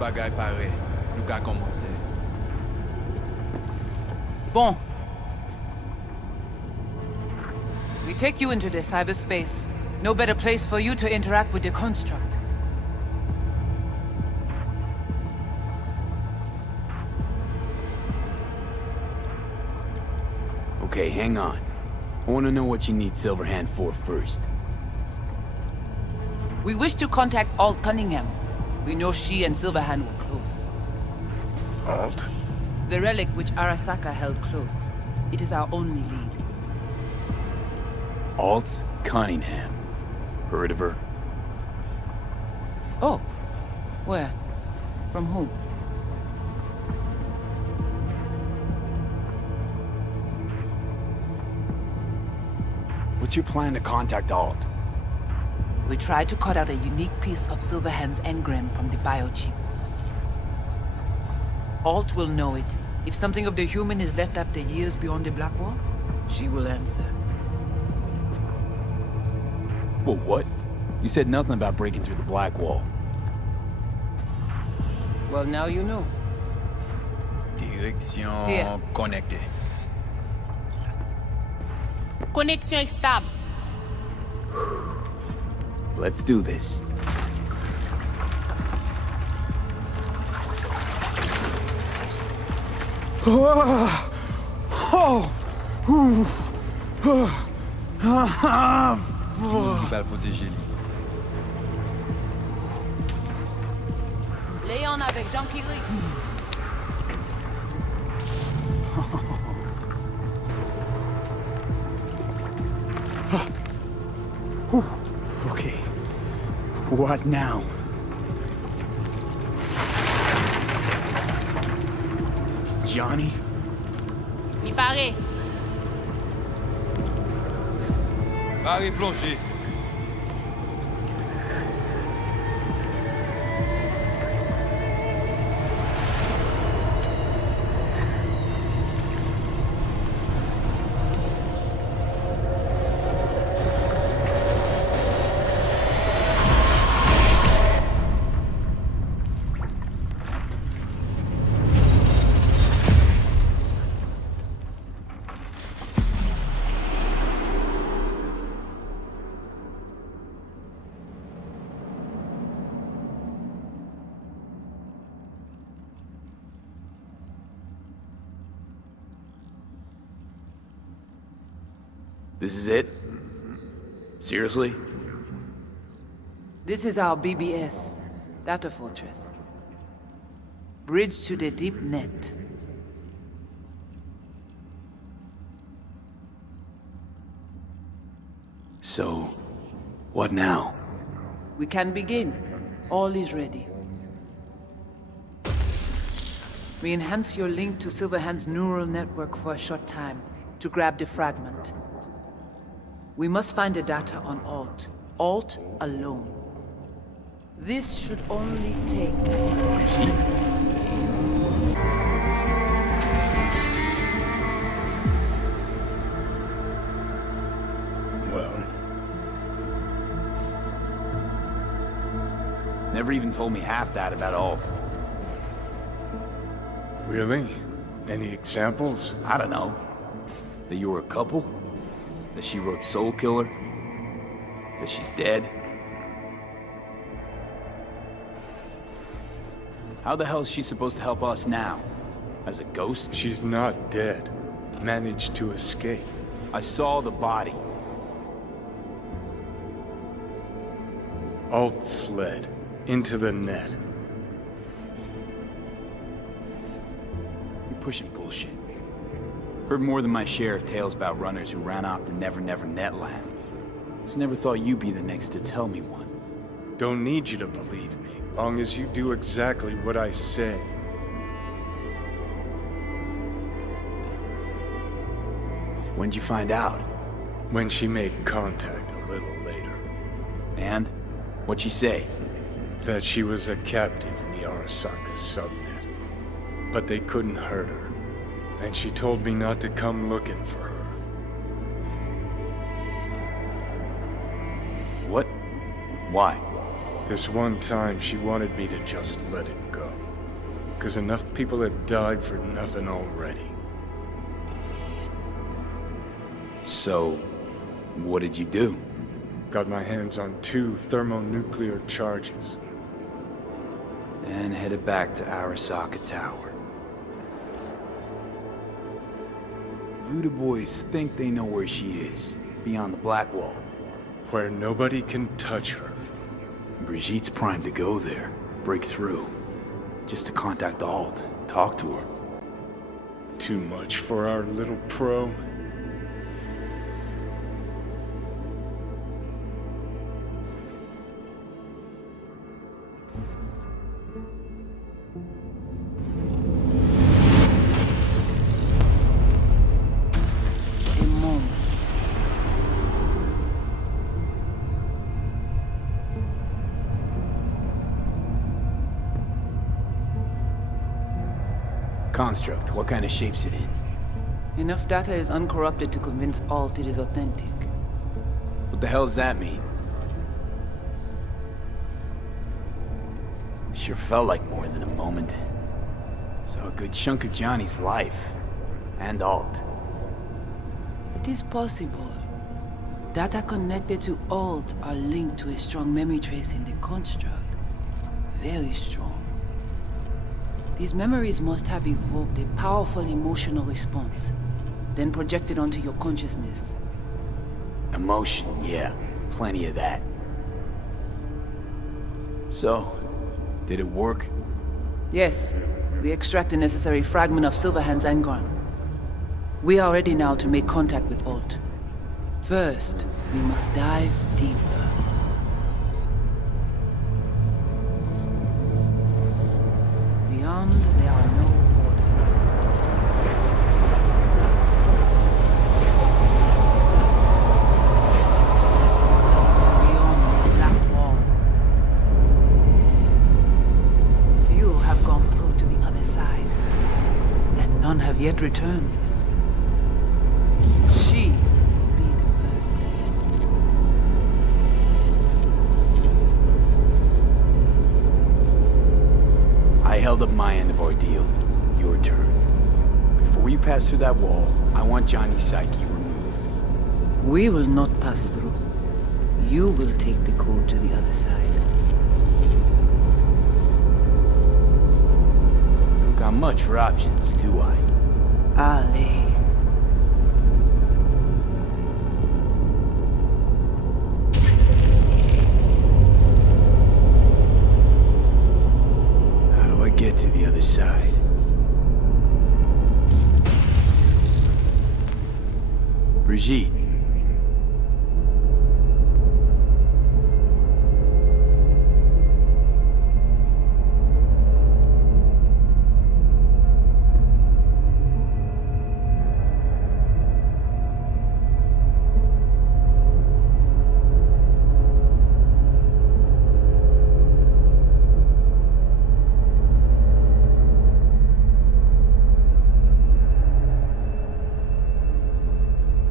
bagay pare, nou ka komanse. Bon. We take you into the cyberspace. No better place for you to interact with the construct. Okay, hang on. I want to know what you need Silverhand for first. We wish to contact Alt Cunningham. We know she and Silverhand were close. Alt? The relic which Arasaka held close. It is our only lead. Alt Cunningham. Heard of her? Oh. Where? From whom? What's your plan to contact Alt? We tried to cut out a unique piece of Silverhand's engram from the biochip. Alt will know it. If something of the human is left after years beyond the Black Wall, she will answer. Well, what? You said nothing about breaking through the Black Wall. Well, now you know. Direction Here. connectée. Connexion stable. Let's do this. Bal protégé li. Léon avec Jean-Pierre. Okay. What now? Johnny? Mi pare. Pare plongé. This is it? Seriously? This is our BBS, Data Fortress. Bridge to the deep net. So, what now? We can begin. All is ready. We enhance your link to Silverhand's neural network for a short time to grab the fragment. We must find the data on Alt. Alt alone. This should only take... Well, Never even told me half that about Alt. really? Any examples? I don't know. That you were a couple? That she wrote Soul Killer? That she's dead? How the hell is she supposed to help us now? As a ghost? She's not dead. Managed to escape. I saw the body. Alt fled. Into the net. You're pushing bullshit. Heard more than my share of tales about runners who ran off to Never Never Netland. Just never thought you'd be the next to tell me one. Don't need you to believe me, long as you do exactly what I say. When'd you find out? When she made contact a little later. And? What'd she say? That she was a captive in the Arasaka subnet. But they couldn't hurt her. And she told me not to come looking for her. What? Why? This one time she wanted me to just let it go. 'cause enough people have died for nothing already. So, what did you do? Got my hands on 2 thermonuclear charges. Then headed back to Arasaka Tower. Voodoo boys think they know where she is, beyond the Black Wall. Where nobody can touch her. Brigitte's primed to go there, break through. Just to contact Alt, talk to her. Too much for our little pro. A moment. Construct, what kind of shape's it in? Enough data is uncorrupted to convince Alt it is authentic. What the hell does that mean? Sure felt like more than a moment. So a good chunk of Johnny's life. And Alt. It is possible. Data connected to Alt are linked to a strong memory trace in the construct. Very strong. These memories must have evoked a powerful emotional response, then projected onto your consciousness. Emotion, yeah. Plenty of that. So, did it work? Yes, we extract the necessary fragment of Silverhand's engram. We are ready now to make contact with Alt. First, we must dive deeper. Beyond, there are no borders. Beyond the Black Wall. Few have gone through to the other side, and none have yet returned. She will be the first. I held up my end of ordeal. Your turn. Before you pass through that wall, I want Johnny's psyche removed. We will not pass through. You will take the code to the other side. Don't got much for options, do I? Ale. How do I get to the other side? Brigitte.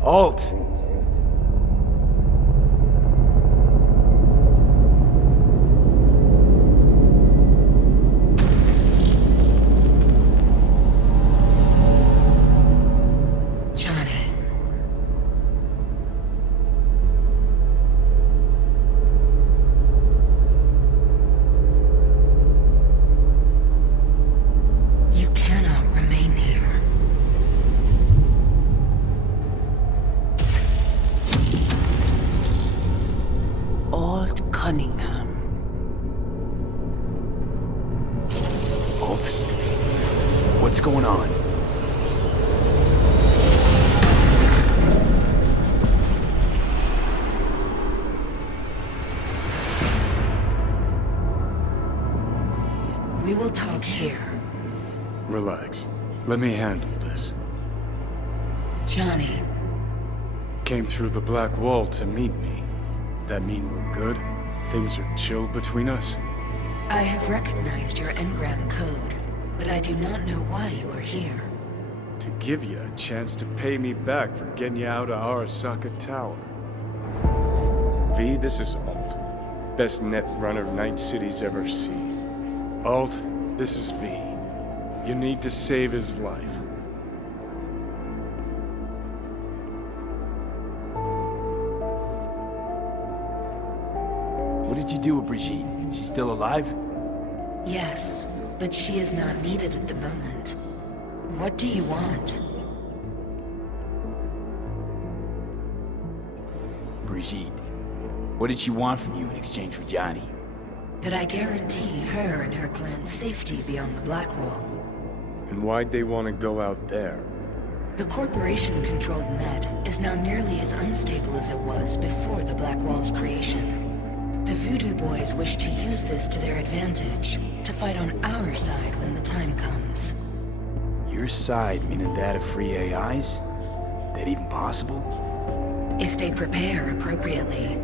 Alt! Johnny. You cannot remain here. Alt Cunningham. Alt? What's going on? We will talk here. Relax. Let me handle this. Johnny, Came through the Black Wall to meet me. That mean we're good? Things are chill between us? I have recognized your engram code, but I do not know why you are here. To give you a chance to pay me back for getting you out of Arasaka Tower. V, this is Alt. Best net runner Night City's ever seen. Alt, this is V. You need to save his life. What did you do with Brigitte? She's still alive? Yes, but she is not needed at the moment. What do you want? Brigitte. What did she want from you in exchange for Johnny? That I guarantee her and her clan's safety beyond the Blackwall. And why'd they want to go out there? The corporation-controlled net is now nearly as unstable as it was before the Blackwall's creation. The Voodoo Boys wish to use this to their advantage, to fight on our side when the time comes. Your side, meaning that of free AIs? That even possible? If they prepare appropriately.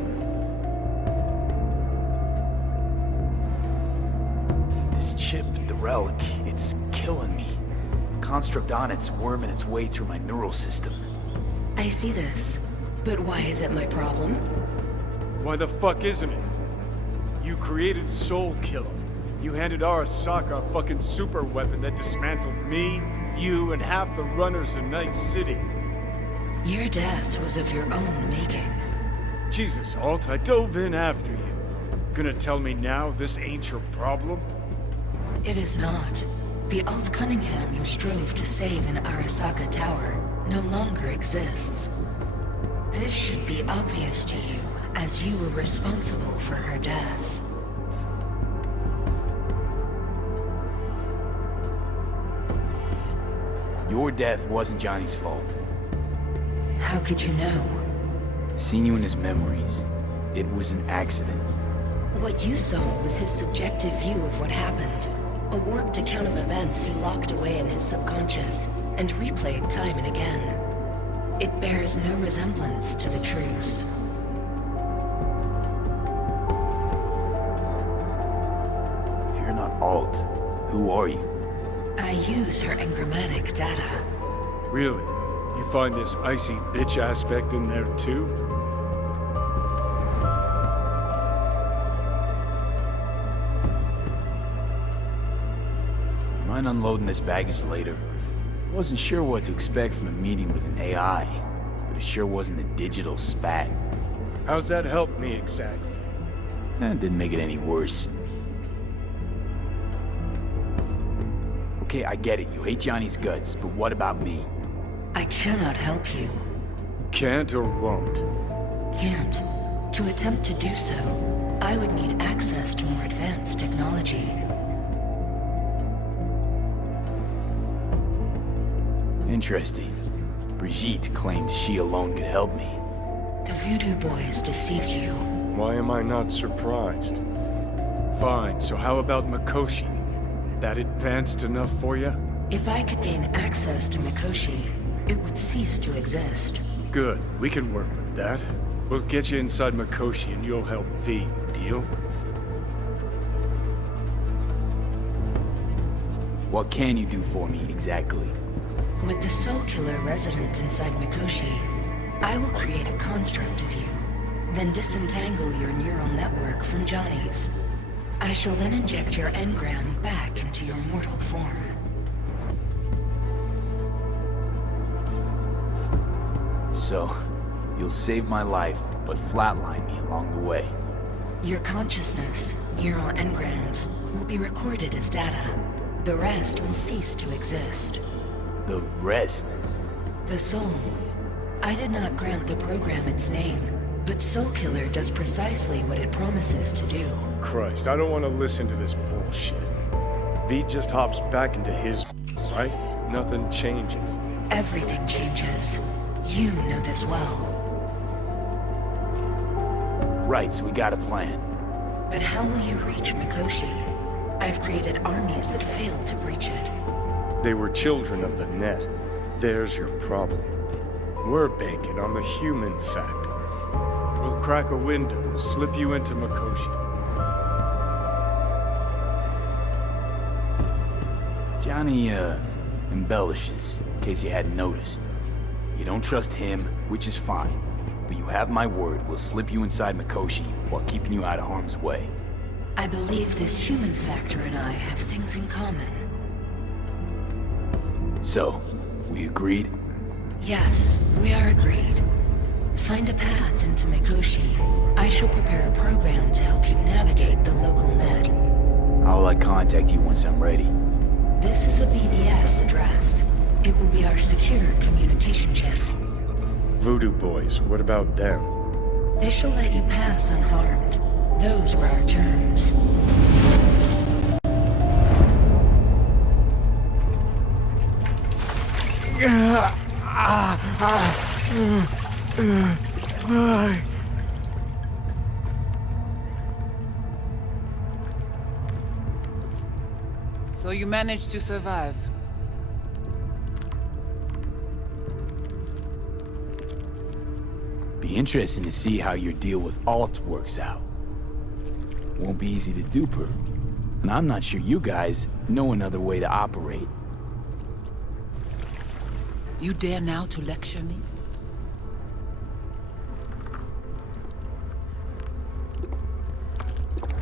This chip, the relic, it's killing me. Construct on it's worming its way through my neural system. I see this, but why is it my problem? Why the fuck isn't it? You created Soul Killer. You handed Arasaka a fucking super weapon that dismantled me, you, and half the runners in Night City. Your death was of your own making. Jesus, Alt, I dove in after you. Gonna tell me now this ain't your problem? It is not. The Alt Cunningham you strove to save in Arasaka Tower no longer exists. This should be obvious to you, as you were responsible for her death. Your death wasn't Johnny's fault. How could you know? Seen you in his memories. It was an accident. What you saw was his subjective view of what happened. A warped account of events he locked away in his subconscious and replayed time and again. It bears no resemblance to the truth. If you're not Alt, who are you? I use her engrammatic data. Really? You find this icy bitch aspect in there too? Mind unloading this baggage later. Wasn't sure what to expect from a meeting with an AI, but it sure wasn't a digital spat. How's that help me exactly? It didn't make it any worse. Okay, I get it. You hate Johnny's guts, but what about me? I cannot help you. Can't or won't? Can't. To attempt to do so, I would need access to more advanced technology. Interesting. Brigitte claimed she alone could help me. The Voodoo Boys deceived you. Why am I not surprised? Fine, so how about Mikoshi? That advanced enough for you? If I could gain access to Mikoshi, it would cease to exist. Good, we can work with that. We'll get you inside Mikoshi and you'll help V, deal? What can you do for me, exactly? With the Soul Killer resident inside Mikoshi, I will create a construct of you, then disentangle your neural network from Johnny's. I shall then inject your engram back into your mortal form. So, you'll save my life, but flatline me along the way. Your consciousness, neural engrams, will be recorded as data. The rest will cease to exist. The rest? The soul. I did not grant the program its name, but Soul Killer does precisely what it promises to do. Christ, I don't want to listen to this bullshit. V just hops back into his, right? Nothing changes. Everything changes. You know this well. Right, so we got a plan. But how will you reach Mikoshi? I've created armies that failed to breach it. They were children of the net. There's your problem. We're banking on the human factor. We'll crack a window, slip you into Mikoshi. Johnny, embellishes, in case you hadn't noticed. You don't trust him, which is fine. But you have my word, we'll slip you inside Mikoshi while keeping you out of harm's way. I believe this human factor and I have things in common. So, we agreed? Yes, we are agreed. Find a path into Mikoshi. I shall prepare a program to help you navigate the local net. How will I contact you once I'm ready? This is a BBS address. It will be our secure communication channel. Voodoo Boys, what about them? They shall let you pass unharmed. Those were our terms. So you managed to survive. Be interesting to see how your deal with Alt works out. Won't be easy to dupe her. And I'm not sure you guys know another way to operate. You dare now to lecture me?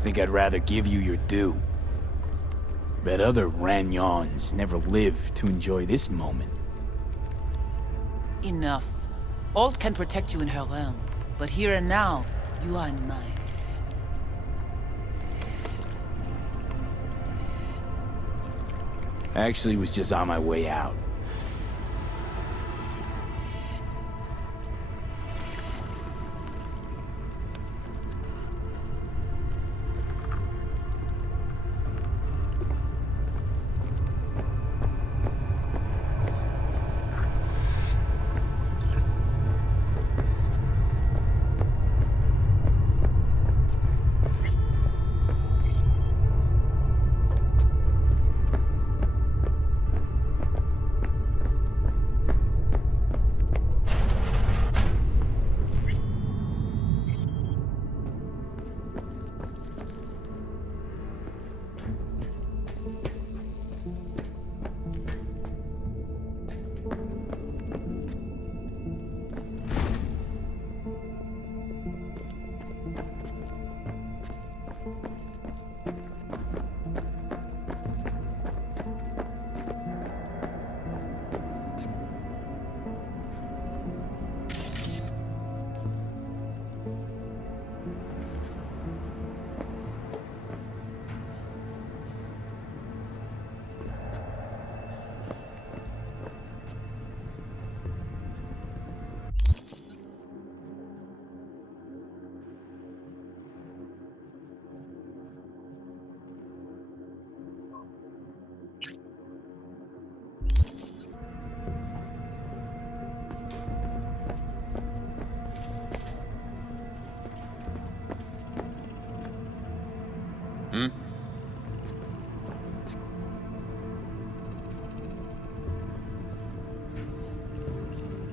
Think I'd rather give you your due. Bet other Ranyons never lived to enjoy this moment. Enough. Alt can protect you in her realm, but here and now, you are in mine. Actually was just on my way out.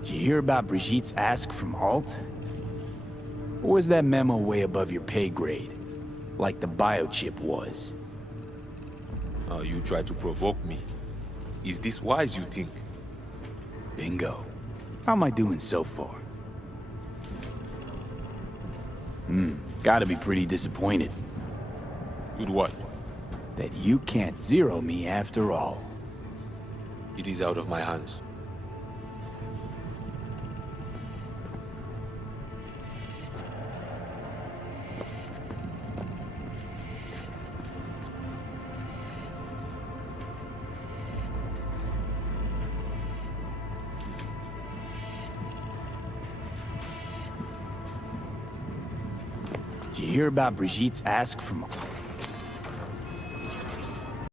Did you hear about Brigitte's ask from Alt? Or was that memo way above your pay grade? Like the biochip was? Oh, you try to provoke me. Is this wise, you think? Bingo. How am I doing so far? Gotta be pretty disappointed. With what? That you can't zero me after all. It is out of my hands. Did you hear about Brigitte's ask from...